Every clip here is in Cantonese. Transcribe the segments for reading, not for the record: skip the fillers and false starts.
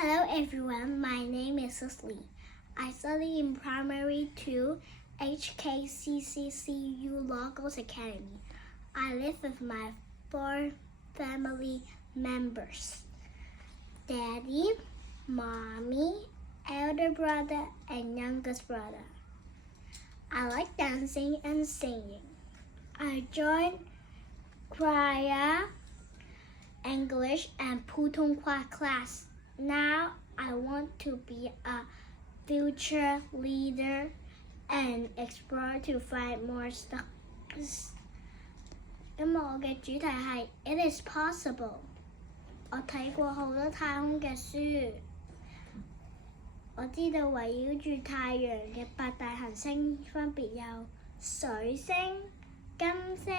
Hello everyone, my name is Cicely. I study in Primary 2 HKCCCU Logos Academy. I live with my 4 family members: Daddy, Mommy, elder brother, and youngest brother. I like dancing and singing. I joined choir, English, and 普通话 class. Now I want to be a future leader and explore to find more stars. 因為我嘅主題係 It is possible。我睇過好多太空嘅書，我知道圍繞住太陽嘅8大行星分別有水星、金星、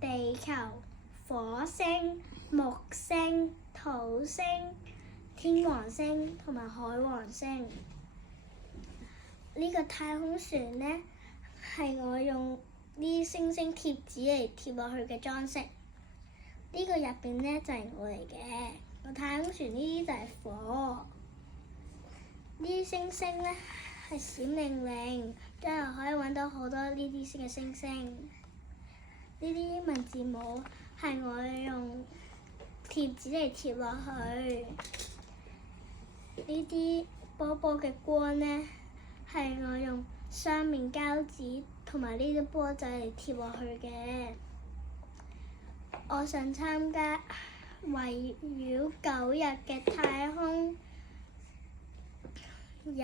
地球、火星、木星、土星、天王星同埋海王星。呢個太空船呢，係我用啲星星貼紙嚟貼落去嘅裝飾。呢個入邊呢，就係我嚟嘅。個太空船呢啲就係火。呢啲星星呢，係閃靈靈，將來可以揾到好多呢啲嘅星星。呢啲英文字母係我用貼紙嚟貼落去。呢啲波波嘅光呢，係我用雙面膠紙同埋呢啲波仔嚟貼落去嘅。我想參加圍繞9日嘅太空日，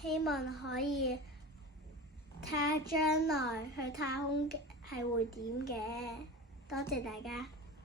希望可以睇下將來去太空係會點嘅。多謝大家。